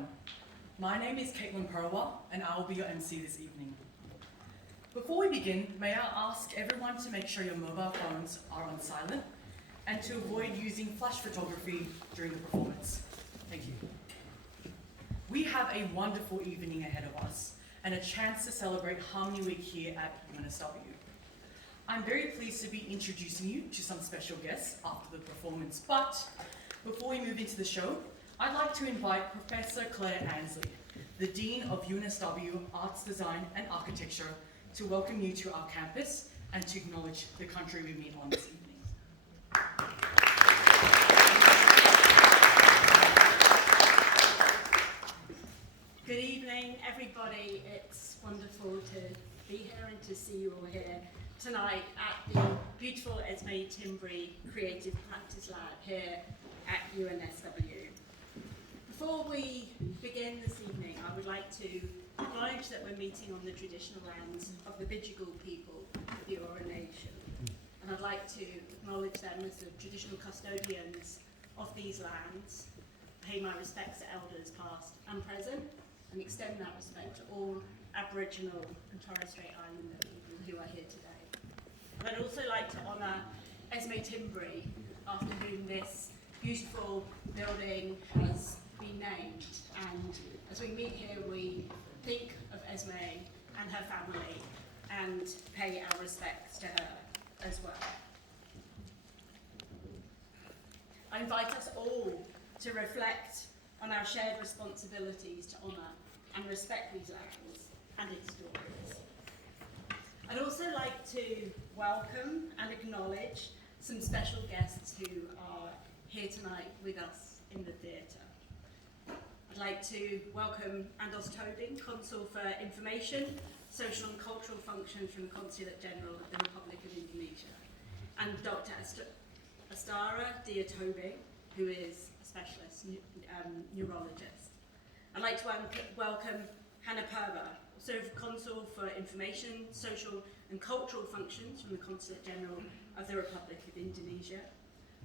everyone. My name is Caitlin Perwa, and I will be your MC this evening. Before we begin, may I ask everyone to make sure your mobile phones are on silent and to avoid using flash photography during the performance. Thank you. We have a wonderful evening ahead of us and a chance to celebrate Harmony Week here at UNSW. I'm very pleased to be introducing you to some special guests after the performance, but before we move into the show, I'd like to invite Professor Claire Annesley, the Dean of UNSW Arts, Design and Architecture, to welcome you to our campus and to acknowledge the country we meet on this evening. Good evening, everybody. It's wonderful to be here and to see you all here tonight at the beautiful Esme Timbry Creative Practice Lab here at UNSW. Before we begin this evening, I would like to acknowledge that we're meeting on the traditional lands of the Bidjigal people of the Eora Nation. And I'd like to acknowledge them as the traditional custodians of these lands, pay my respects to elders past and present, and extend that respect to all Aboriginal and Torres Strait Islander people who are here today. And I'd also like to honour Esme Timbry, after whom this beautiful building has been named. And as we meet here, we think of Esme and her family and pay our respects to her as well. I invite us all to reflect on our shared responsibilities to honour and respect these lands and its stories. I'd also like to welcome and acknowledge some special guests who are here tonight with us in the theatre. I'd like to welcome Andos Tobing, Consul for Information, Social and Cultural Functions from the Consulate General of the Republic of Indonesia, and Dr. Astara Dia Tobing, who is a specialist neurologist. I'd like to welcome Hannah Purba, also Consul for Information, Social and Cultural Functions from the Consulate General of the Republic of Indonesia,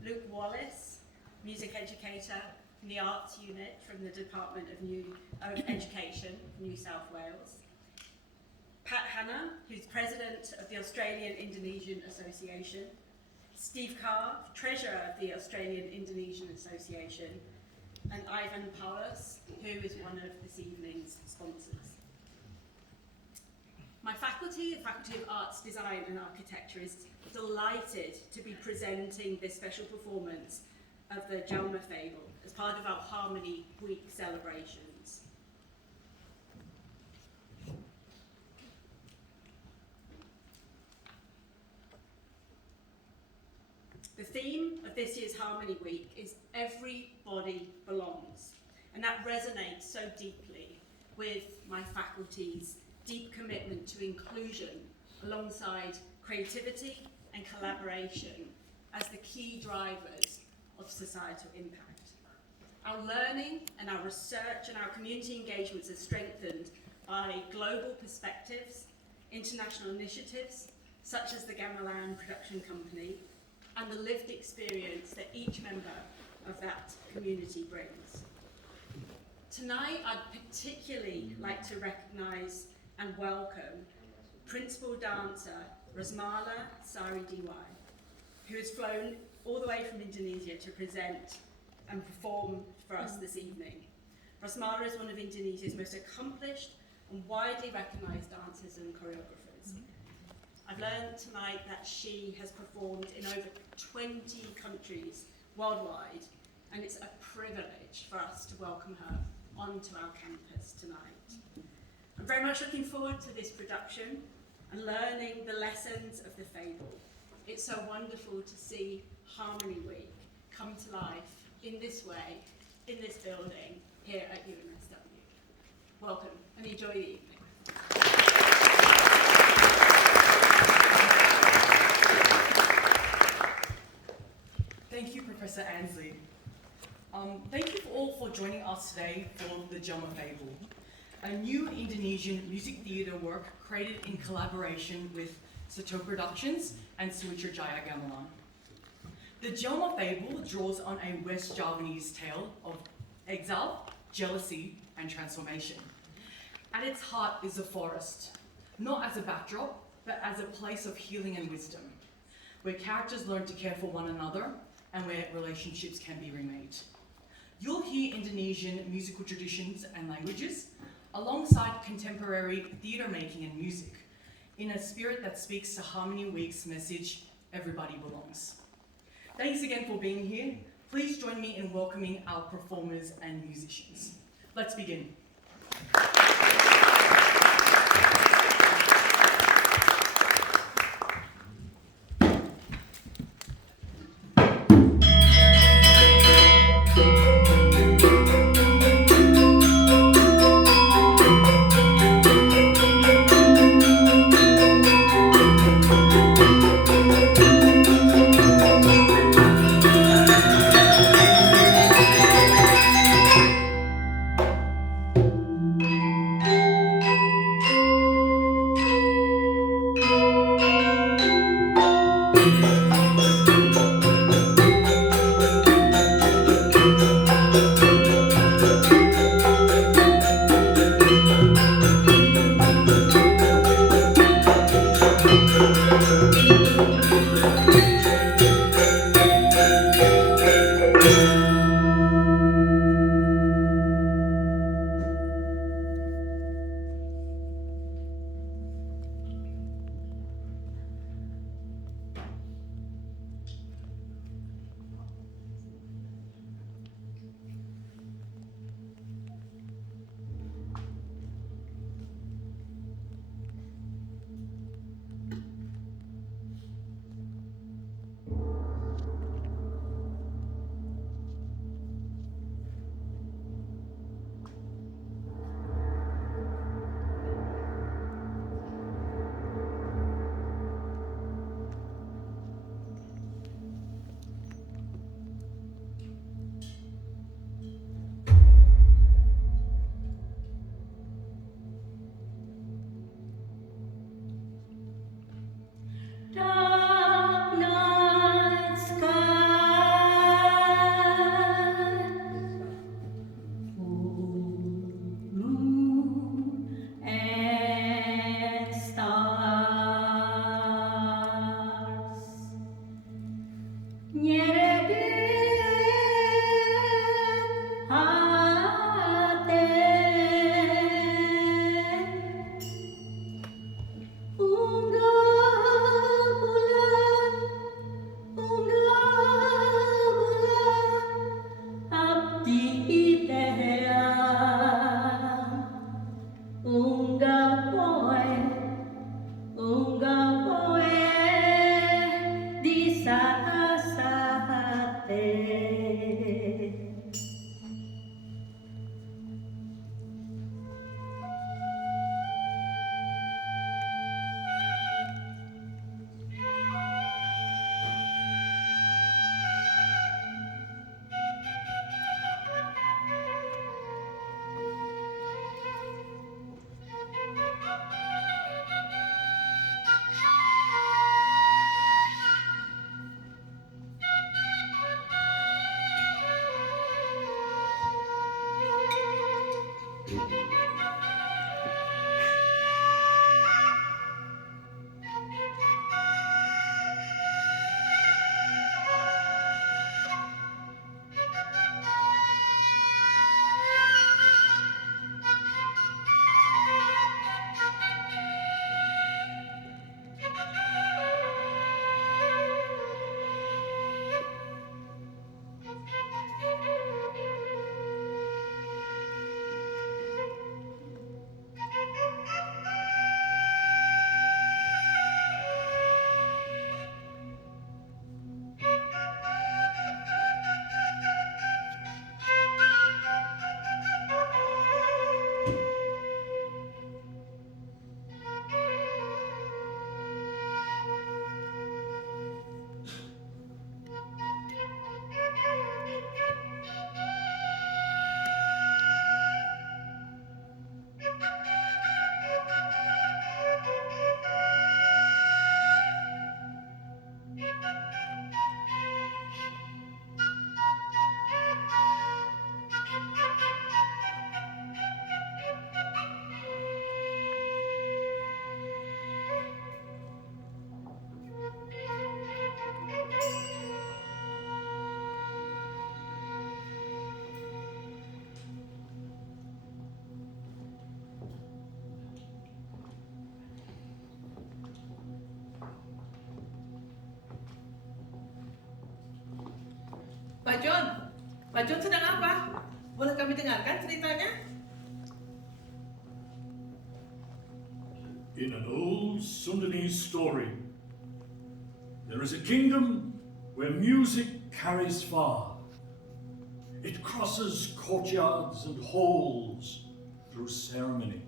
Luke Wallace, music educator in the Arts Unit from the Department of Education, New South Wales, Pat Hanna, who's President of the Australian-Indonesian Association, Steve Carr, Treasurer of the Australian-Indonesian Association, and Ivan Paulus, who is one of this evening's sponsors. My faculty, the Faculty of Arts, Design and Architecture, is delighted to be presenting this special performance of the Jelma Fable as part of our Harmony Week celebrations. The theme of this year's Harmony Week is Everybody Belongs, and that resonates so deeply with my faculty's deep commitment to inclusion alongside creativity and collaboration as the key drivers of societal impact. Our learning and our research and our community engagements are strengthened by global perspectives, international initiatives, such as the Gamelan production company, and the lived experience that each member of that community brings. Tonight, I'd particularly like to recognise and welcome principal dancer Rosmala Sari Diwai, who has flown all the way from Indonesia to present and perform for us this evening. Rosmala is one of Indonesia's most accomplished and widely recognised dancers and choreographers. I've learned tonight that she has performed in over 20 countries worldwide, and it's a privilege for us to welcome her onto our campus tonight. I'm very much looking forward to this production and learning the lessons of the fable. It's so wonderful to see Harmony Week come to life in this way, in this building, here at UNSW. Welcome and enjoy the evening. Thank you, Professor Annesley. Thank you all for joining us today for the Jelma Fable, a new Indonesian music theatre work created in collaboration with Sato Productions and Suitra Jaya Gamelan. The Jelma Fable draws on a West Javanese tale of exile, jealousy, and transformation. At its heart is a forest, not as a backdrop, but as a place of healing and wisdom, where characters learn to care for one another and where relationships can be remade. You'll hear Indonesian musical traditions and languages alongside contemporary theatre making and music in a spirit that speaks to Harmony Week's message, everybody belongs. Thanks again for being here. Please join me in welcoming our performers and musicians. Let's begin. Pak John. Pak John sedang apa? Boleh kami dengarkan ceritanya? In an old Sundanese story, there is a kingdom where music carries far. It crosses courtyards and halls through ceremony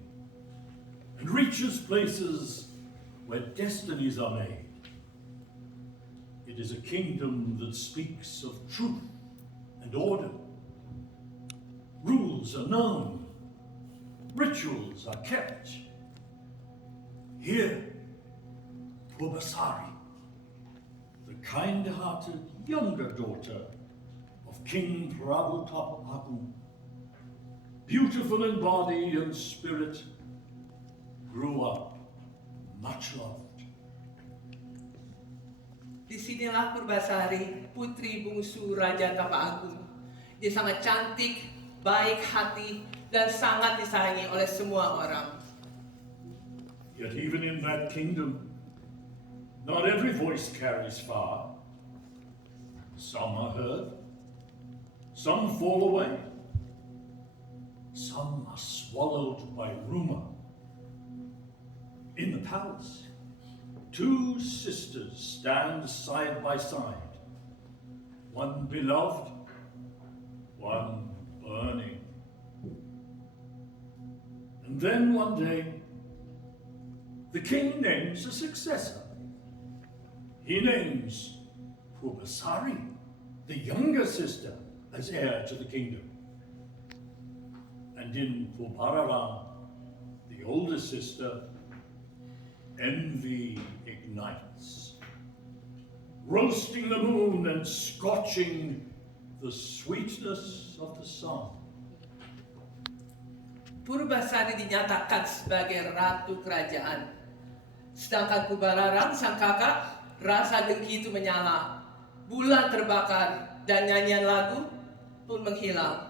and reaches places where destinies are made. It is a kingdom that speaks of truth and order. Rules are known, rituals are kept. Here, Purbasari, the kind-hearted younger daughter of King Prabu Tapapaku, beautiful in body and spirit, grew up much loved. Disinilah Purbasari, putri bungsu Raja Tapa Agung. Dia sangat cantik, baik hati, dan sangat disayangi oleh semua orang. Yet even in that kingdom, not every voice carries far. Some are heard, some fall away, some are swallowed by rumor. In the palace, two sisters stand side by side, one beloved, one burning. And then one day, the king names a successor. He names Purbasari, the younger sister, as heir to the kingdom. And in Purbalarang, the older sister, envy ignites, roasting the moon and scorching the sweetness of the sun. Purbasari dinyatakan sebagai ratu kerajaan. Sedangkan Purbalarang, sang kakak, rasa dengki itu menyala. Bulan terbakar dan nyanyian lagu pun menghilang.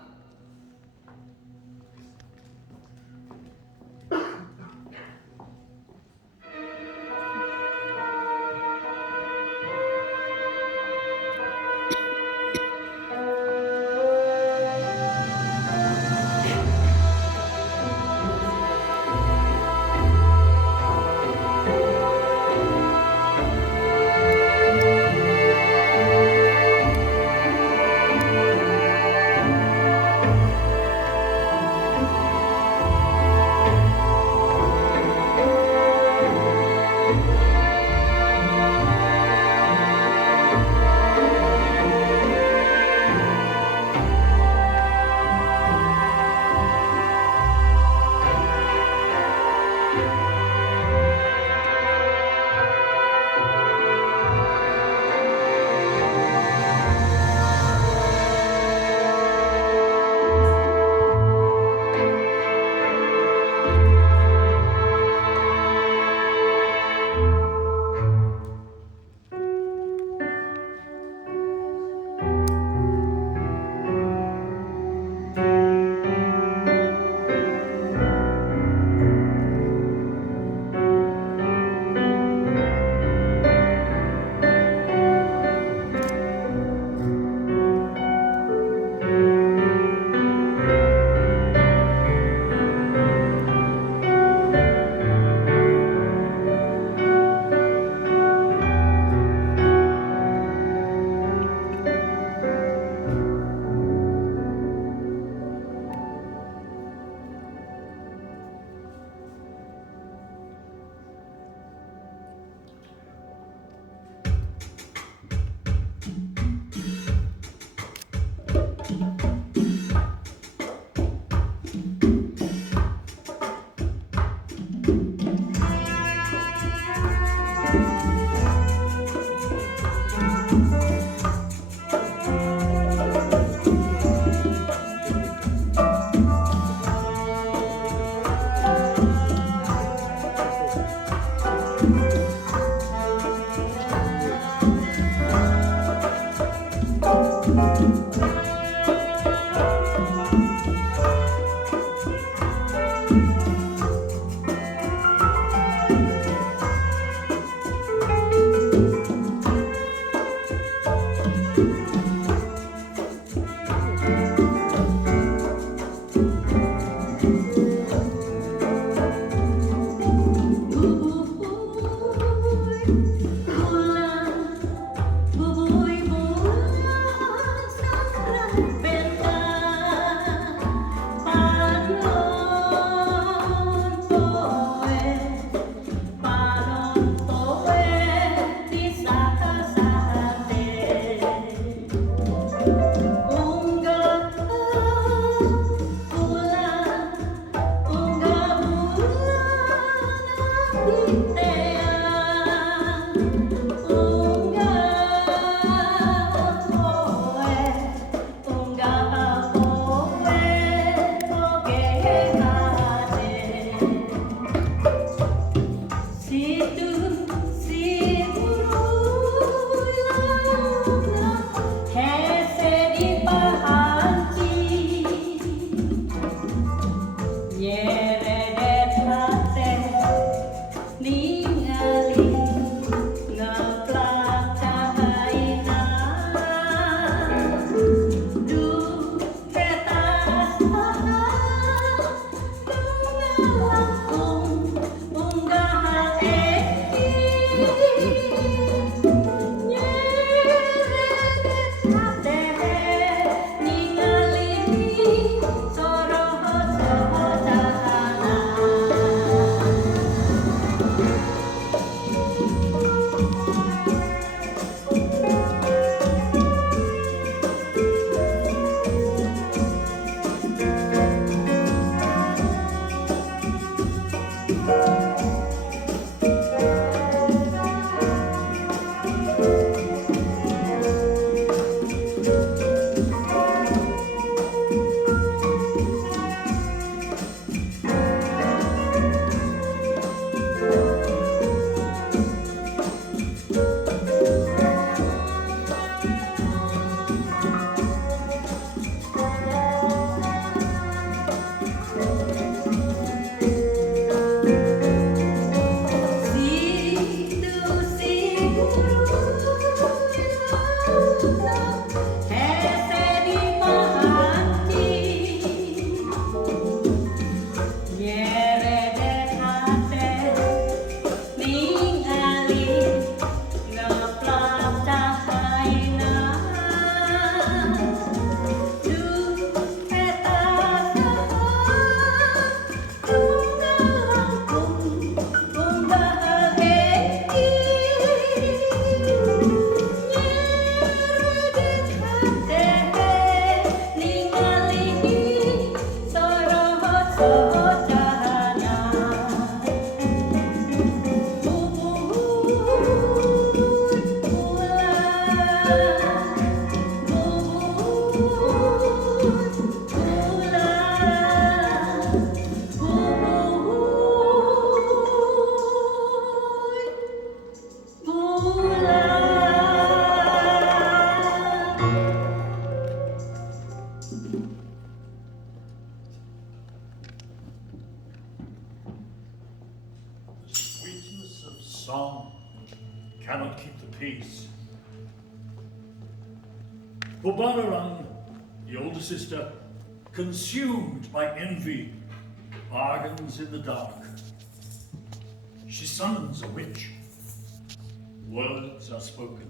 song cannot keep the peace. Purbalarang, the older sister, consumed by envy, bargains in the dark. She summons a witch. Words are spoken.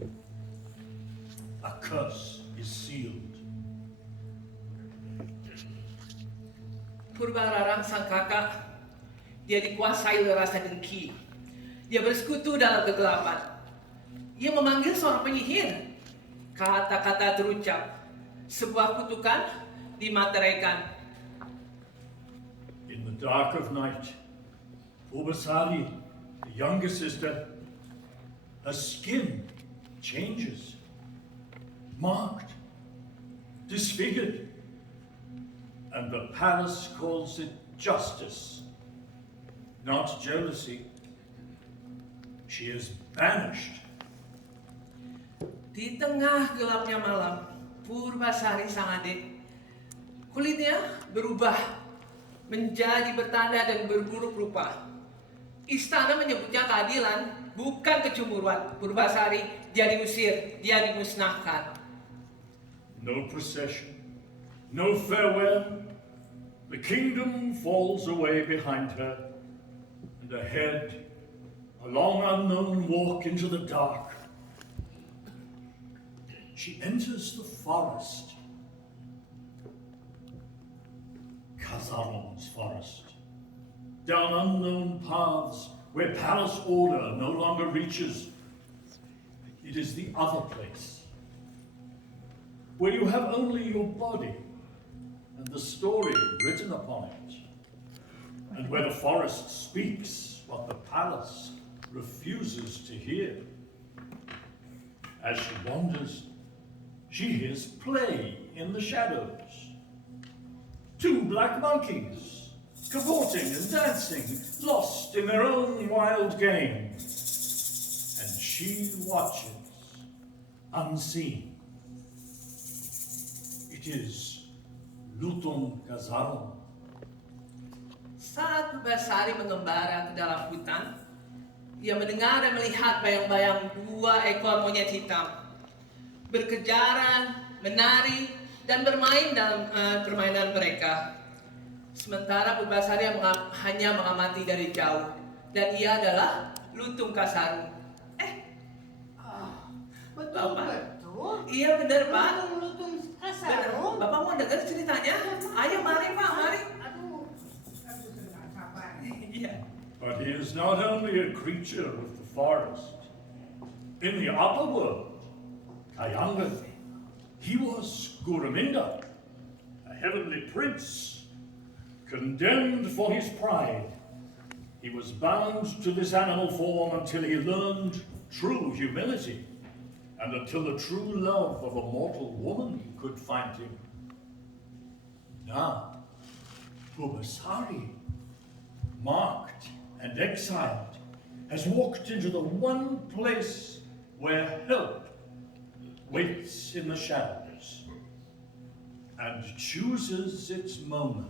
A curse is sealed. Purbalarang sang kakak, dia dikuasai oleh rasa dengki. Dia bersekutu dalam kegelapan. Ia memanggil seorang penyihir. Kata-kata terucap. Sebuah kutukan dimateraikan. In the dark of night, Purbasari, the younger sister, her skin changes, marked, disfigured, and the palace calls it justice, not jealousy. She is banished. Di tengah gelapnya malam, Purbasari sang adik, kulitnya berubah menjadi bertanda dan berburuk rupa. Istana menyebutnya keadilan, bukan kecemburuan. Purbasari dia diusir, dia dimusnahkan. No procession, no farewell. The kingdom falls away behind her, and ahead, a long unknown walk into the dark. She enters the forest, Kasarung's forest, down unknown paths where palace order no longer reaches. It is the other place, where you have only your body and the story written upon it, and where the forest speaks what the palace refuses to hear. As she wanders, she hears play in the shadows. Two black monkeys, cavorting and dancing, lost in their own wild game. And she watches, unseen. It is Lutung Kasarung. Saat Purbasari mengembara ke dalam hutan, ia mendengar dan melihat bayang-bayang dua ekor monyet hitam berkejaran, menari, dan bermain dalam permainan mereka. Sementara Purbasari hanya mengamati dari jauh, dan ia adalah Lutung Kasarung. Betul. Iya benar Pak. Lutung Benar. Kasarung. Bapak mau dengar ceritanya? Ayo mari Pak, mari. Aduh, saya nggak sabar. Iya. But he is not only a creature of the forest. In the upper world, Kayangan, he was Guraminda, a heavenly prince, condemned for his pride. He was bound to this animal form until he learned true humility, and until the true love of a mortal woman could find him. Now, Purbasari, marked and exiled, has walked into the one place where help waits in the shadows and chooses its moment.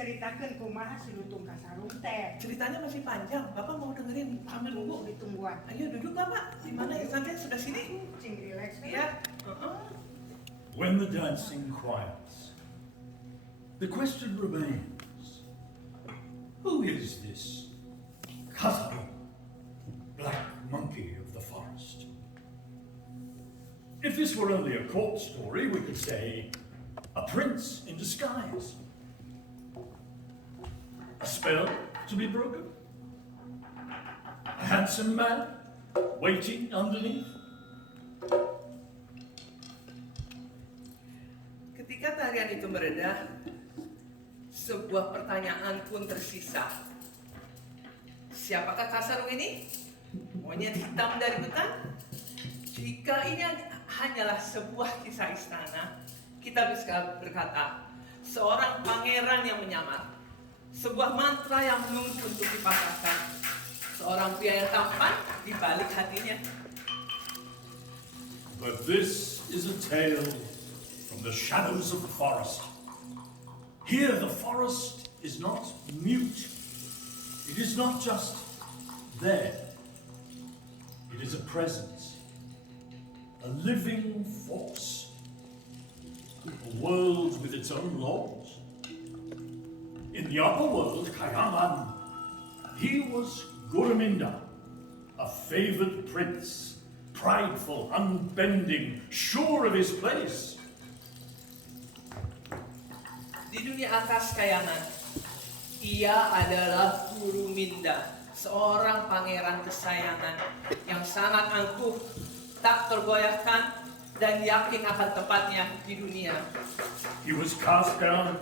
ceritakan kumaha si Lutung Kasarung teh. Ceritanya masih panjang. Bapak mau dengerin sambil nunggu? Ditungguan. Ayo duduk Bapak. Di mana ya santai? Sudah sini? Cing relax. Iya. When the dancing quiets, the question remains, who is this Kasarung, black monkey of the forest? If this were only a court story, we could say a prince in disguise. A spell to be broken? A handsome man waiting underneath? Ketika tarian itu mereda, sebuah pertanyaan pun tersisa. Siapakah Kasarung ini? Monyet hitam dari hutan? Jika ini hanyalah sebuah kisah istana, kita bisa berkata, seorang pangeran yang menyamar, sebuah mantra yang menunggu untuk dipatahkan, seorang pria yang tampan di balik hatinya. But this is a tale from the shadows of the forest. Here the forest is not mute. It is not just there. It is a presence, a living force, a world with its own laws. In the upper world, Kayaman, he was Guraminda, a favored prince, prideful, unbending, sure of his place. Di dunia atas Kayangan, ia adalah Guraminda, seorang pangeran kesayangan yang sangat angkuh, tak tergoyahkan, dan yakin akan tempatnya di dunia. He was cast down,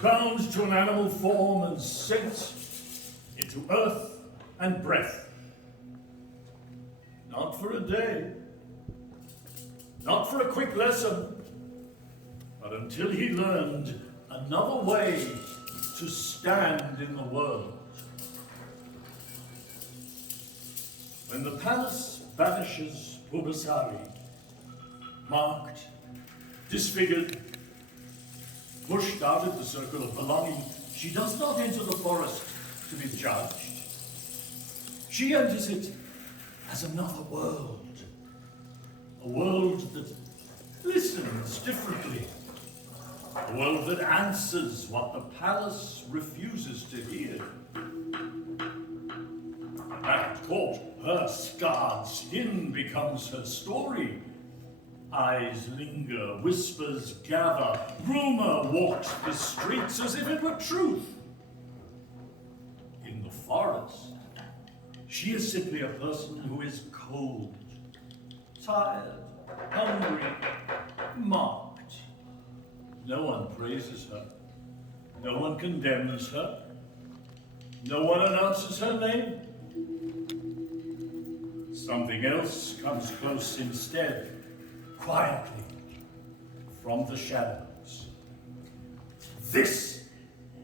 bound to an animal form and sent into earth and breath. Not for a day, not for a quick lesson, but until he learned another way to stand in the world. When the palace banishes Purbasari, marked, disfigured, pushed out of the circle of belonging, she does not enter the forest to be judged. She enters it as another world, a world that listens differently, a world that answers what the palace refuses to hear. Back at court, her scarred skin becomes her story. Eyes linger, whispers gather, rumor walks the streets as if it were truth. In the forest, she is simply a person who is cold, tired, hungry, mocked. No one praises her. No one condemns her. No one announces her name. Something else comes close instead, quietly, from the shadows. This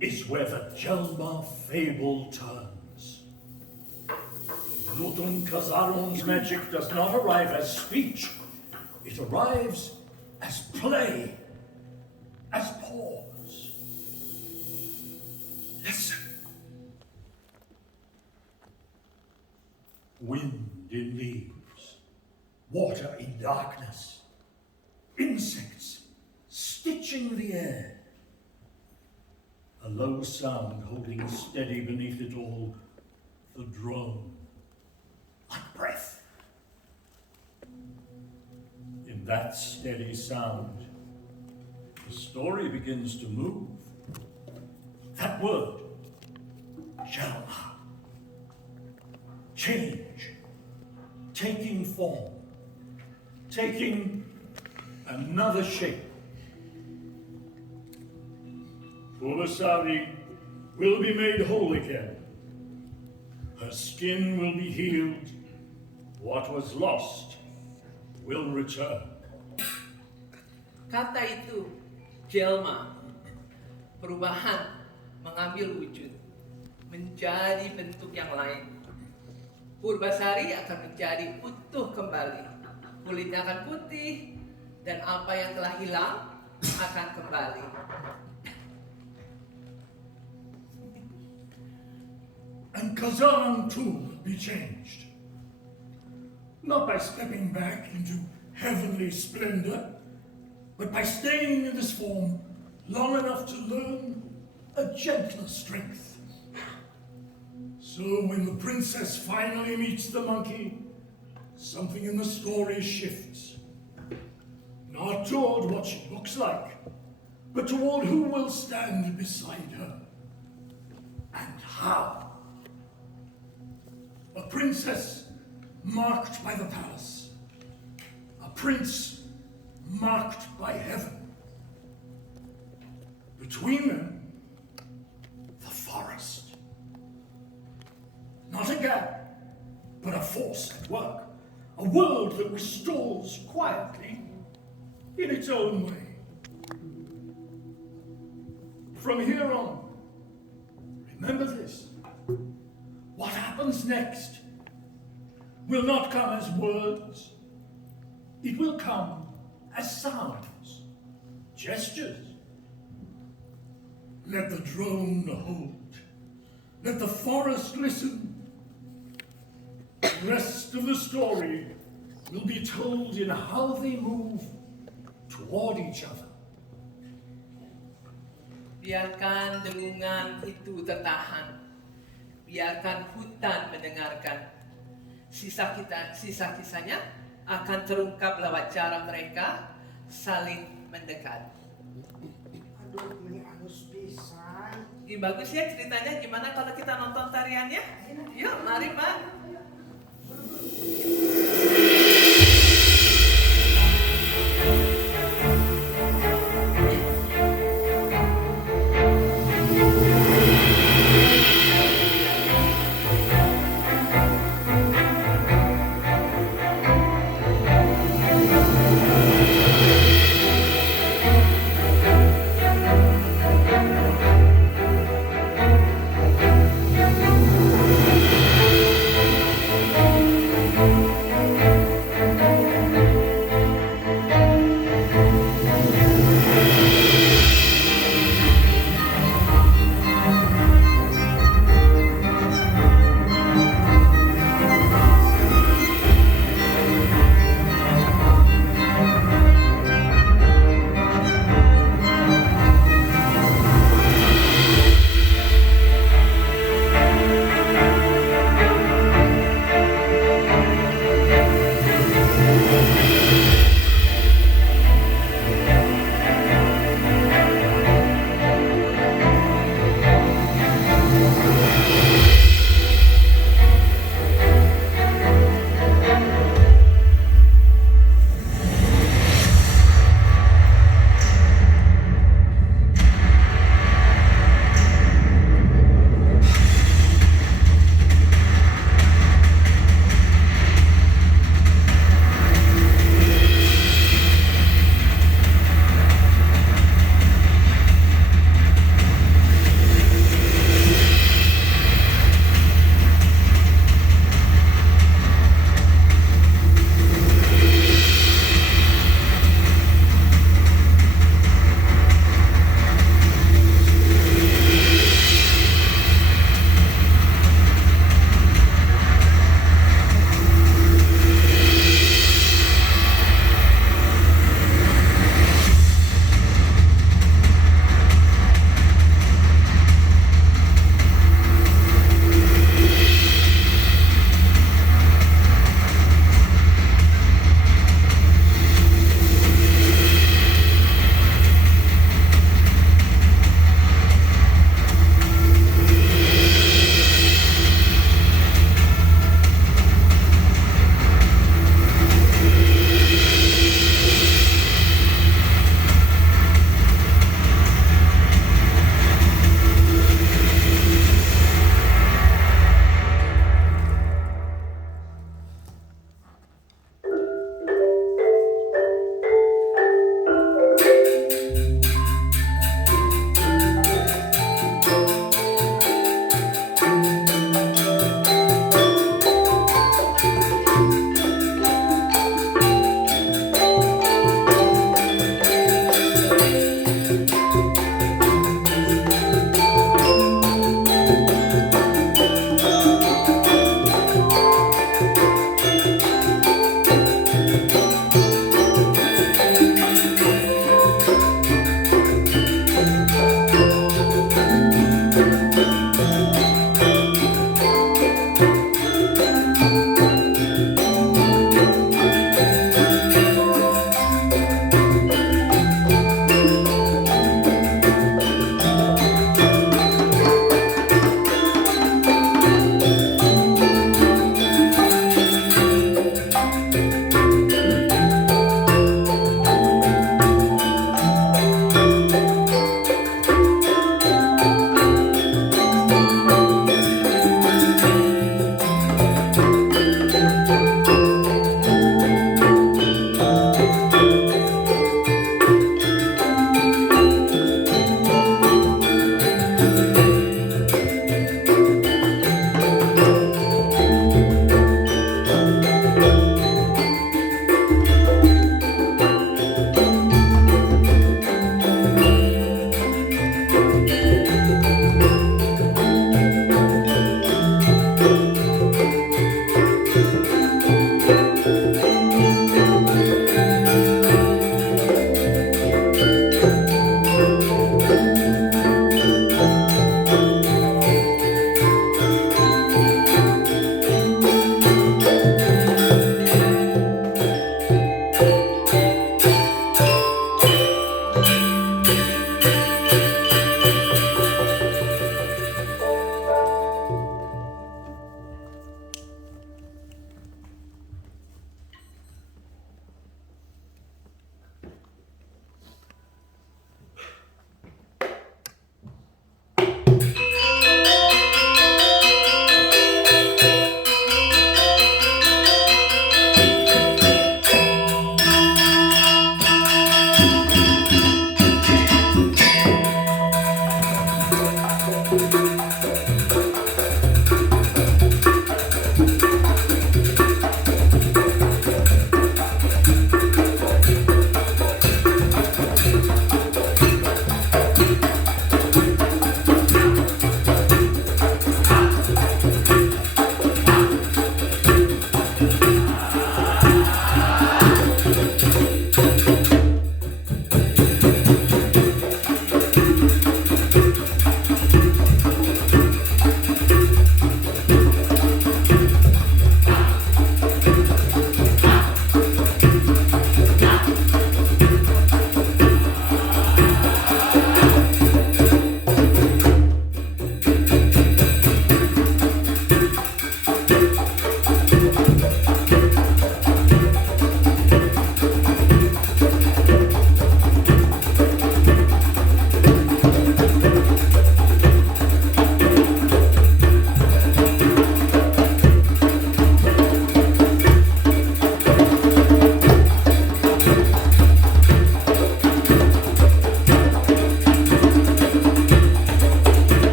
is where the Jelma Fable turns. Lutung Kasarung's magic does not arrive as speech. It arrives as play, as pause. Listen. Wind in leaves, water in darkness, insects stitching the air. A low sound holding steady beneath it all, the drone, like breath. In that steady sound, the story begins to move. That word, Jelma, change, taking form, taking another shape. Purbasari will be made whole again. Her skin will be healed. What was lost will return. Kata itu, Jelma, perubahan, mengambil wujud, menjadi bentuk yang lain. Purbasari akan menjadi utuh kembali. Kulitnya akan putih, dan apa yang telah hilang akan kembali. and Kasarung too will be changed. Not by stepping back into heavenly splendor, but by staying in this form long enough to learn a gentler strength. So when the princess finally meets the monkey, something in the story shifts. Not toward what she looks like, but toward who will stand beside her. And how. A princess marked by the palace. A prince marked by heaven. Between them, the forest. Not a gap, but a force at work. A world that restores quietly in its own way. From here on, remember this. What happens next will not come as words. It will come as sounds, gestures. Let the drone hold. Let the forest listen. The rest of the story will be told in how they move toward each other. Biarkan dengungan itu tertahan. Biarkan hutan mendengarkan. Sisa-kisahnya akan terungkap lewat cara mereka saling mendekat. Aduh, ini halus pisan. Bagus ya ceritanya. Gimana kalau kita nonton tariannya? Yuk, mari Mbak.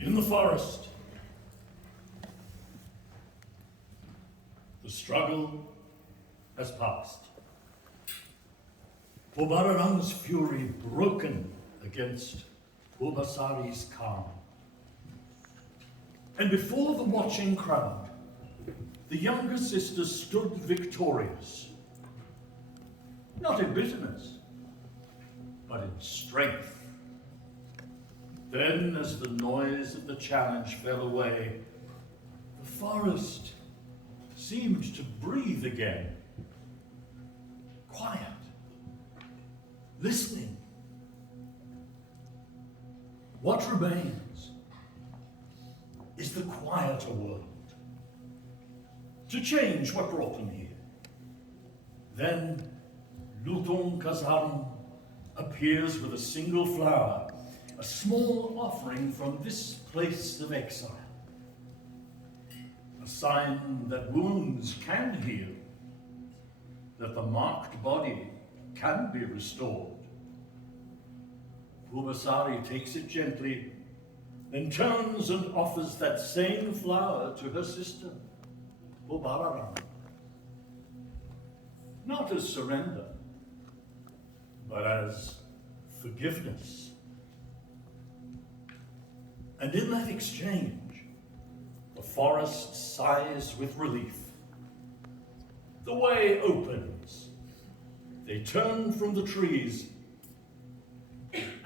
In the forest, the struggle has passed. Purbalarang's fury broken against Purbasari's calm. And before the watching crowd, the younger sister stood victorious, not in bitterness, but in strength. Then, as the noise of the challenge fell away, the forest seemed to breathe again. Quiet, listening. What remains is the quieter world, to change what brought them here. Then Lutung Kasarung appears with a single flower, a small offering from this place of exile. A sign that wounds can heal, that the marked body can be restored. Purbasari takes it gently, then turns and offers that same flower to her sister, Purbalarang. Not as surrender, but as forgiveness. And in that exchange, the forest sighs with relief. The way opens. They turn from the trees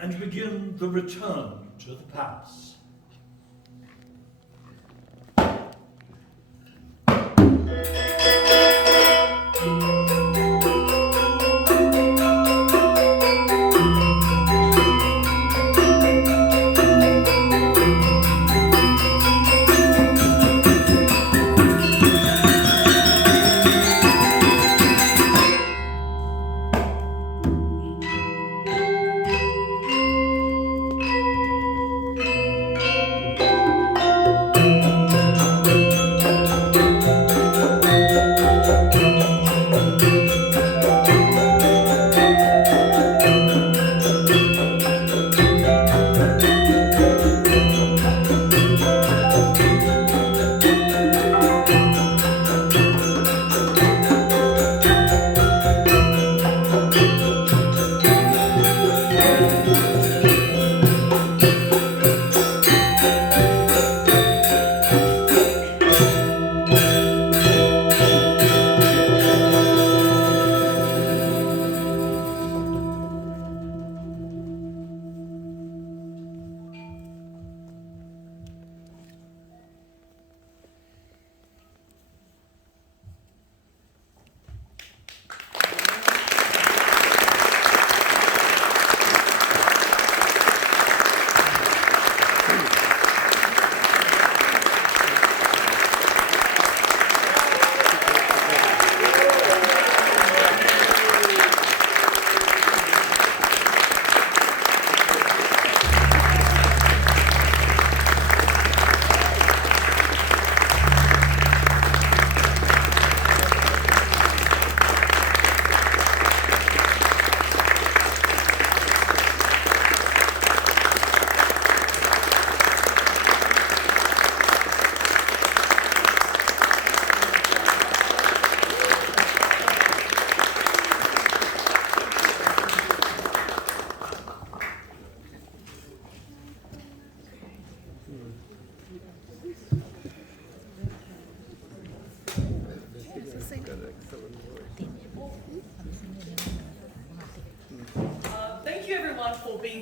and begin the return to the pass.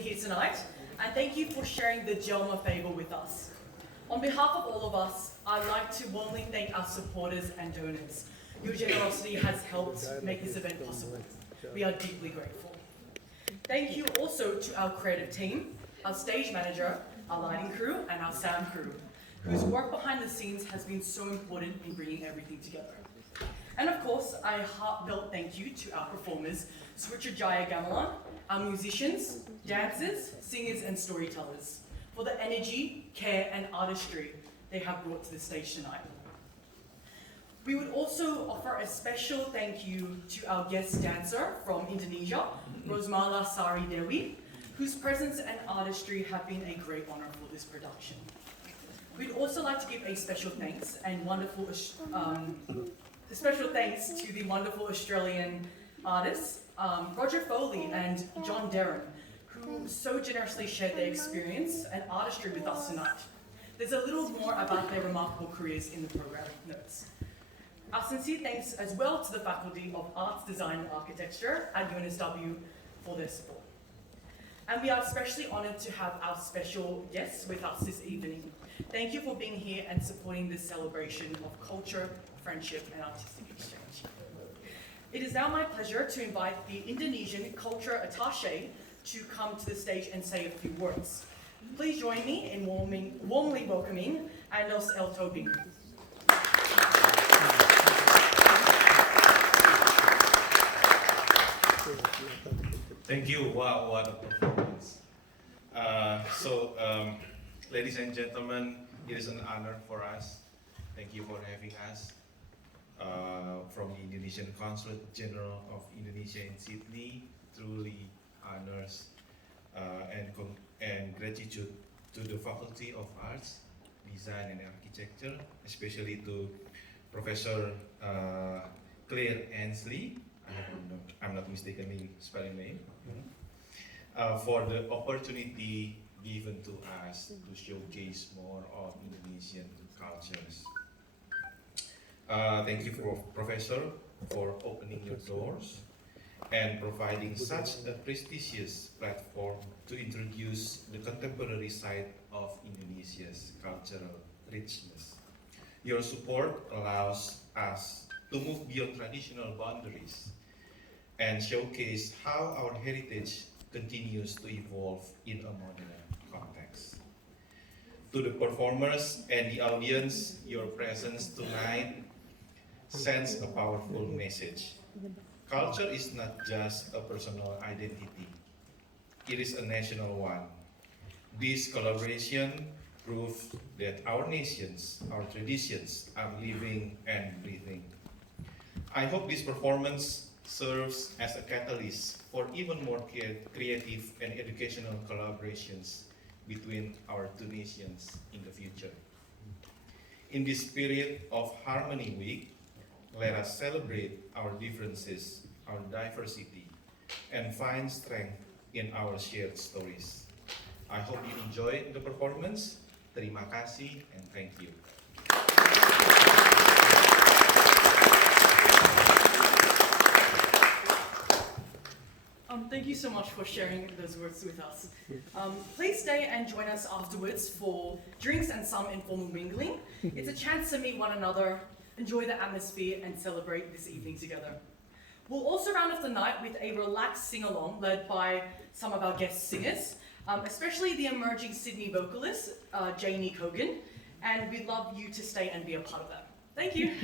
being here tonight, and thank you for sharing the Jelma Fable with us. On behalf of all of us, I'd like to warmly thank our supporters and donors. Your generosity has helped make this event possible. We are deeply grateful. Thank you also to our creative team, our stage manager, our lighting crew, and our sound crew, whose work behind the scenes has been so important in bringing everything together. And of course, a heartfelt thank you to our performers, Jaya Gamelan, our musicians, dancers, singers, and storytellers, for the energy, care, and artistry they have brought to the stage tonight. We would also offer a special thank you to our guest dancer from Indonesia, Rosmala Sari Dewi, whose presence and artistry have been a great honor for this production. We'd also like to give a special thanks and special thanks to the wonderful Australian artists, Roger Foley and John Darren, who so generously shared their experience and artistry with us tonight. There's a little more about their remarkable careers in the program notes. Our sincere thanks as well to the Faculty of Arts, Design and Architecture at UNSW for their support. And we are especially honoured to have our special guests with us this evening. Thank you for being here and supporting this celebration of culture, friendship and artistic exchange. It is now my pleasure to invite the Indonesian culture attaché to come to the stage and say a few words. Please join me in warmly welcoming Andos Tobing. Thank you. Wow, what a performance. Ladies and gentlemen, it is an honor for us. Thank you for having us. From the Indonesian Consulate General of Indonesia in Sydney, truly honors and gratitude to the Faculty of Arts, Design and Architecture, especially to Professor Claire Annesley, I'm not mistakenly spelling name, for the opportunity given to us to showcase more of Indonesian cultures. Thank you, Professor, for opening your doors and providing such a prestigious platform to introduce the contemporary side of Indonesia's cultural richness. Your support allows us to move beyond traditional boundaries and showcase how our heritage continues to evolve in a modern context. To the performers and the audience, your presence tonight sends a powerful message. Culture is not just a personal identity, it is a national one. This collaboration proves that our nations, our traditions are living and breathing. I hope this performance serves as a catalyst for even more creative and educational collaborations between our two nations in the future. In this spirit of Harmony Week, let us celebrate our differences, our diversity, and find strength in our shared stories. I hope you enjoyed the performance. Terima kasih and thank you. Thank you so much for sharing those words with us. Please stay and join us afterwards for drinks and some informal mingling. It's a chance to meet one another, enjoy the atmosphere, and celebrate this evening together. We'll also round off the night with a relaxed sing-along led by some of our guest singers, especially the emerging Sydney vocalist, Janie Cogan, and we'd love you to stay and be a part of that. Thank you.